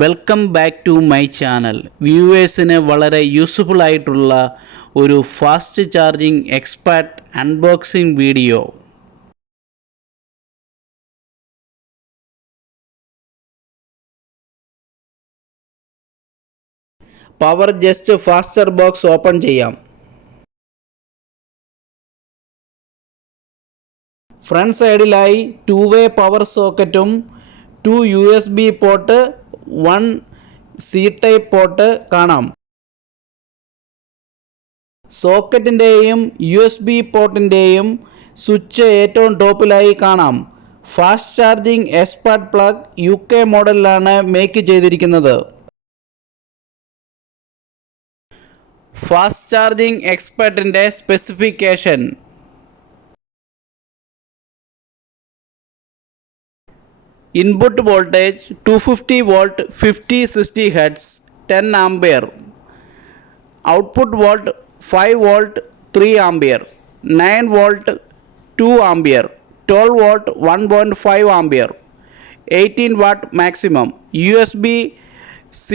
Welcome back to my channel. വ്യൂവേഴ്സിന് വളരെ useful ആയിട്ടുള്ള ഒരു fast charging expert unboxing video. Power just faster box open ചെയ്യാം. Front സൈഡിലായി 2-വേ പവർ സോക്കറ്റും 2 USB port 1 C type port കാണാം. സോക്കറ്റിൻ്റെയും USB പോർട്ടിൻ്റെയും സ്വിച്ച് ഏറ്റവും ടോപ്പിലായി കാണാം. Fast charging expert plug UK മോഡലിലാണ് മേക്ക് ചെയ്തിരിക്കുന്നത്. ഫാസ്റ്റ് ചാർജിങ് എക്സ്പെർട്ടിൻ്റെ specification: input voltage 250 volt 50-60 Hz 10 ampere. Output volt 5 volt 3 ampere, 9 volt 2 ampere, 12 volt 1.5 ampere, 18 what maximum. USB-C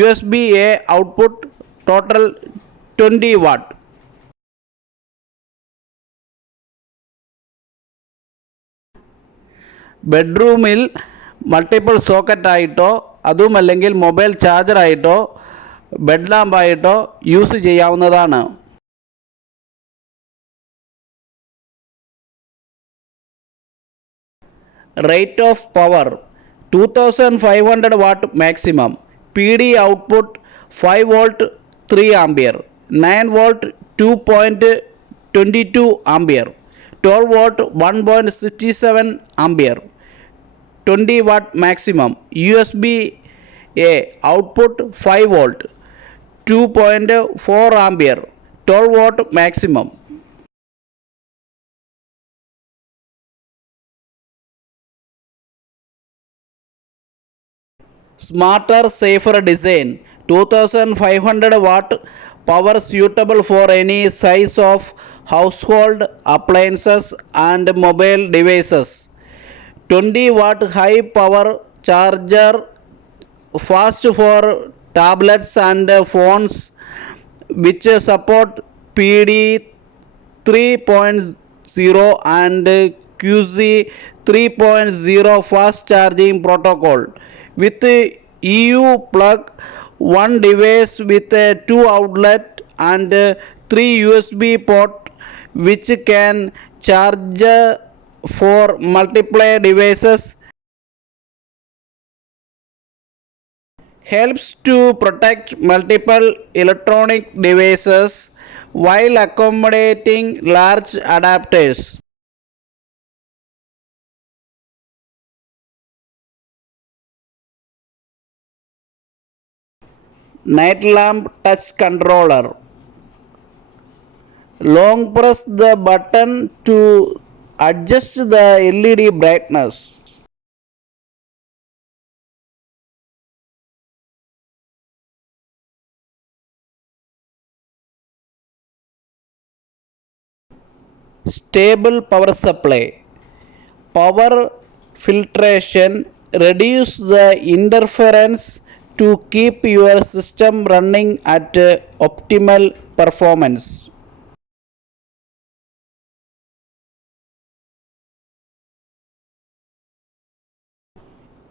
USB-A output total 20 what. ബെഡ്റൂമിൽ multiple സോക്കറ്റായിട്ടോ അതുമല്ലെങ്കിൽ mobile ചാർജറായിട്ടോ bed ലാമ്പായിട്ടോ use ചെയ്യാവുന്നതാണ്. Rate of power 2500 what maximum. PD output 5 volt 3 ampere, 9 volt 2.22 ampere, 12 volt 1.67 ampere, 20 watt maximum. USB-A output 5 volt 2.4 ampere, 12 watt maximum. Smarter, safer design. 2500 watt power suitable for any size of household appliances and mobile devices. 20 watt high power charger, fast for tablets and phones, which support PD 3.0 and QC 3.0 fast charging protocol. With EU plug, one device with 2 outlet and 3 USB port, which can charge for multiple devices. Helps to protect multiple electronic devices while accommodating large adapters. Night lamp touch controller. Long press the button to adjust the LED brightness. Stable power supply. Power filtration reduce the interference to keep your system running at optimal performance.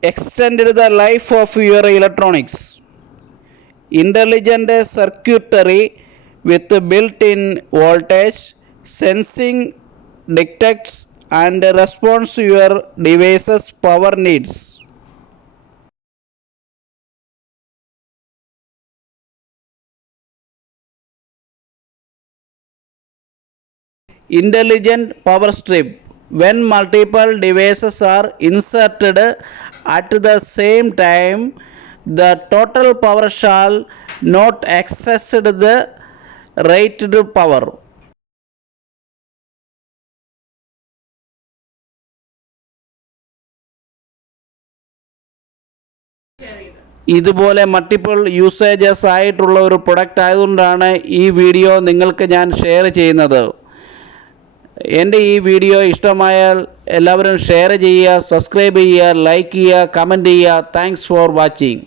Extended the life of your electronics. Intelligent circuitry with built-in voltage sensing detects and responds to your device's power needs. Intelligent power strip. When multiple devices are inserted at the same time, the total power shall not exceed the rated power. ഇതുപോലെ multiple usages ആയിട്ടുള്ള ഒരു product ആയതുകൊണ്ടാണ് ഈ video നിങ്ങൾക്ക് ഞാൻ share ചെയ്യുന്നത്. എൻ്റെ ഈ വീഡിയോ ഇഷ്ടമായാൽ എല്ലാവരും ഷെയർ ചെയ്യുക, സബ്സ്ക്രൈബ് ചെയ്യുക, ലൈക്ക് ചെയ്യുക, കമൻറ്റ് ചെയ്യുക. Thanks for watching.